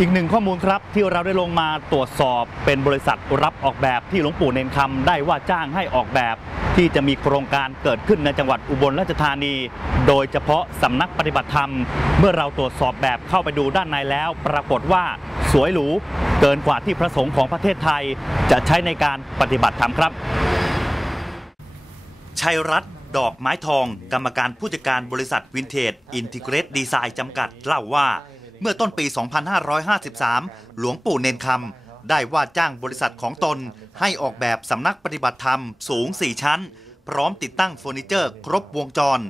อีกหนึ่งข้อมูลครับที่เราได้ลงมาตรวจสอบเป็นบริษัทรับออกแบบที่หลวงปู่เนนคำได้ว่าจ้างให้ออกแบบ ที่จะมีโครงการเกิดขึ้นในจังหวัดอุบลราชธานี โดยเฉพาะสำนักปฏิบัติธรรม เมื่อเราตรวจสอบแบบเข้าไปดูด้านในแล้ว ปรากฏว่าสวยหรูเกินกว่าที่พระสงฆ์ของประเทศไทย จะใช้ในการปฏิบัติธรรมครับ ชัยรัตน์ดอกไม้ทอง กรรมการผู้จัดการบริษัทวินเทจอินทิเกรตดีไซน์จำกัดเล่าว่า เมื่อต้นปี 2553 หลวงปู่เนนคำได้ว่าจ้างบริษัทของตน ให้ออกแบบสำนักปฏิบัติธรรมสูง 4 ชั้น พร้อมติดตั้งเฟอร์นิเจอร์ ครบวงจร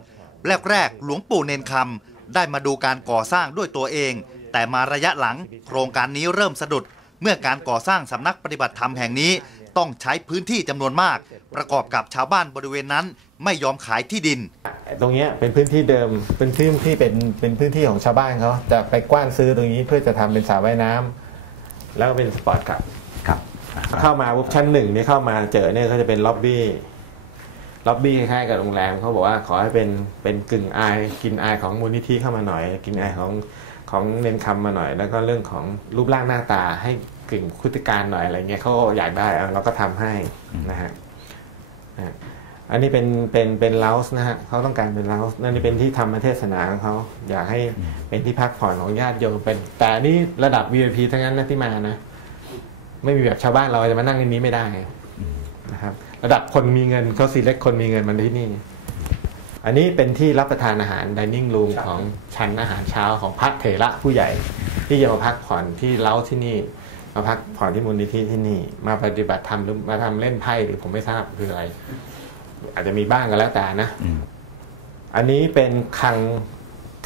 แรกๆ หลวงปู่เนนคำได้มาดูการก่อสร้างด้วยตัวเอง แต่มาระยะหลัง โครงการนี้เริ่มสะดุด เมื่อการก่อสร้างสำนักปฏิบัติธรรมแห่งนี้ต้องใช้พื้นที่จำนวนมาก ประกอบกับชาวบ้านบริเวณนั้นไม่ยอมขายที่ดิน ตรงเนี้ยเป็นพื้นที่เดิมเป็นพื้นที่เป็นเป็นพื้นที่ของชาวบ้านเขาจะไปกว้านซื้อตรงนี้เพื่อจะทำเป็นสระว่ายน้ำแล้วก็เป็นสปอร์ตคลับครับ เข้ามาปุ๊บชั้นหนึ่งเนี่ยเข้ามาเจอเนี่ยเขาจะเป็นล็อบบี้ล็อบบี้คล้ายๆกับโรงแรมเขาบอกว่าขอให้เป็นเป็นกึ่งอายกินอายของมูลนิธิเข้ามาหน่อย กินอายของของเน้นคำมาหน่อย แล้วก็เรื่องของรูปร่างหน้าตาให้กึ่งคุติการหน่อยอะไรเงี้ยเขาก็อยากได้เอาเราก็ทำให้นะฮะนะฮะ อันนี้เป็นเป็นเป็นเลาส์นะฮะเขาต้องการเป็นเลาส์นั่นนี่เป็นที่ทำมาเทศนาของเขาอยากให้เป็นที่พักผ่อนของญาติโยมเป็น แต่อันนี่ระดับ VIP ทั้งนั้นนะที่มานะ ไม่มีแบบชาวบ้านเราจะมานั่งในนี้ไม่ได้นะครับ ระดับคนมีเงินเขาซีเล็กคนมีเงินมันที่นี่ อันนี้เป็นที่รับประทานอาหาร dining room ของชั้นอาหารเช้าของพระเถระผู้ใหญ่ ที่จะมาพักผ่อนที่เล้าที่นี่มาพักผ่อนที่มูลนิธิที่นี่ มาปฏิบัติธรรมหรือมาทำเล่นไพ่หรือผมไม่ทราบคืออะไร อาจจะมีบ้างก็แล้วแต่นะอันนี้เป็นคลัง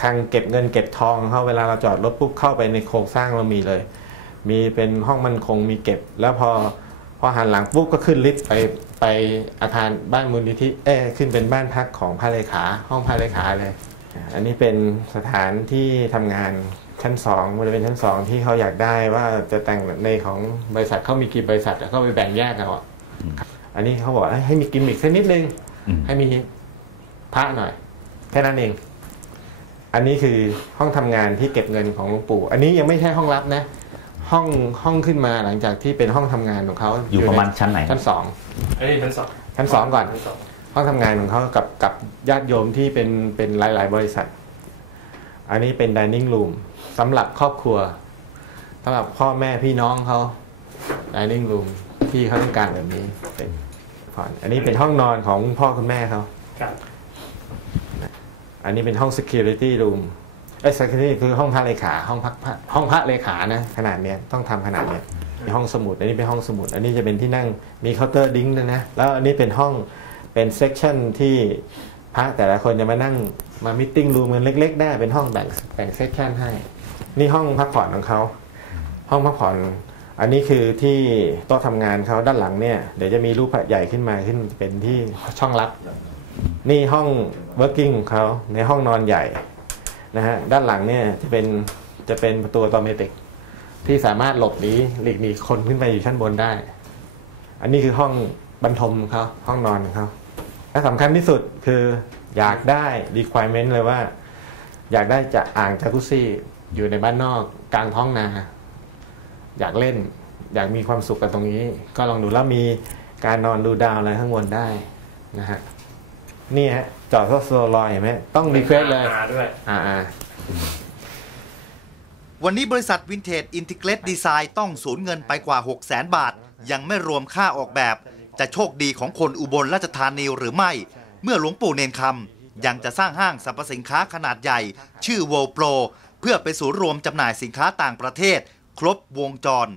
คลังเก็บเงินเก็บทองเขาเวลาเราจอดรถปุ๊บเข้าไปในโครงสร้างเรามีเลย มีเป็นห้องมันคงมีเก็บ แล้วพอพอหันหลังปุ๊บก็ขึ้นลิฟต์ไปไปอาคารบ้านมูลนิธิเอ้ยขึ้นเป็นบ้านพักของพระเลขาห้องพระเลขาเลย อันนี้เป็นสถานที่ทำงานชั้นสองบริเวณชั้นสองที่เขาอยากได้ว่าจะแต่งในของบริษัทเขามีกี่บริษัทอะเขาไปแบ่งแยกกันอะ อันนี้เขาบอกว่าให้มีกิมมิคสักนิดนึงอืมให้มีพระหน่อย แค่นั้นเอง อันนี้คือห้องทำงานที่เก็บเงินของหลวงปู่ อันนี้ยังไม่ใช่ห้องลับนะ ห้องห้องขึ้นมาหลังจากที่เป็นห้องทำงานของเขาอยู่ประมาณชั้นไหนชั้นสองอันนี้ชั้นสองชั้นสองก่อนชั้นสองห้องทำงานของเขากับกับญาติโยมที่เป็นเป็นหลาย ๆ บริษัท อันนี้เป็น dining room สำหรับครอบครัวสำหรับพ่อแม่พี่น้องเขา dining room ที่เขาต้องการแบบนี้ เป็นผ่อน อันนี้เป็นห้องนอนของพ่อคุณแม่เขาครับอันนี้เป็นห้อง security room เอ้ย security คือห้องพระเลขา ห้องพักพระห้องพระเลขานะ ขนาดเนี้ยต้องทำขนาดเนี้ยมีห้องสมุด อันนี้เป็นห้องสมุด อันนี้จะเป็นที่นั่งมีเคาน์เตอร์ดิ้งด้วยนะ แล้วอันนี้เป็นห้องเป็นเซกชันที่พระแต่ละคนจะมานั่งมามิ팅รูมกันเล็ก ๆ ได้เป็นห้องแบ่งแบ่งเซกชันให้ นี่ห้องพักผ่อนของเขาห้องพักผ่อน อันนี้คือที่โต๊ะทำงานเขาด้านหลังเนี่ยเดี๋ยวจะมีรูปพระใหญ่ขึ้นมาขึ้นเป็นที่ช่องลับนี่ห้อง working ของเขาในห้องนอนใหญ่นะฮะด้านหลังเนี่ยจะเป็นจะเป็นประตูอัตโนมัติที่สามารถหลบหนีหลีกหนีคนขึ้นไปอยู่ชั้นบนได้ อันนี้คือห้องบรรทมของเขาห้องนอนของเขาและสำคัญที่สุดคืออยากได้ requirement เลยว่า อยากได้จะอ่างจากุซี่อยู่ในบ้านนอกกลางท้องนา อยากเล่น อยากมีความสุขกับตรงนี้ ก็ลองดูแล้วมีการนอนดูดาวอะไรข้างบนได้นะฮะนี่ฮะจอดรถโซลอยเห็นไหมต้องรีเควสเลยอาด้วยอ่าอ่าวันนี้บริษัทวินเทจอินทิเกรตดีไซน์ต้องสูญเงินไปกว่า 6 0 0 0 0 0บาท ยังไม่รวมค่าออกแบบ จะโชคดีของคนอุบลราชธานีหรือไม่ เมื่อหลวงปู่เนนคำยังจะสร้างห้างสรรพสินค้าขนาดใหญ่ ชื่อ World Pro เพื่อไปนศูนย์รวมจำหน่ายสินค้าต่างประเทศ ครบวงจร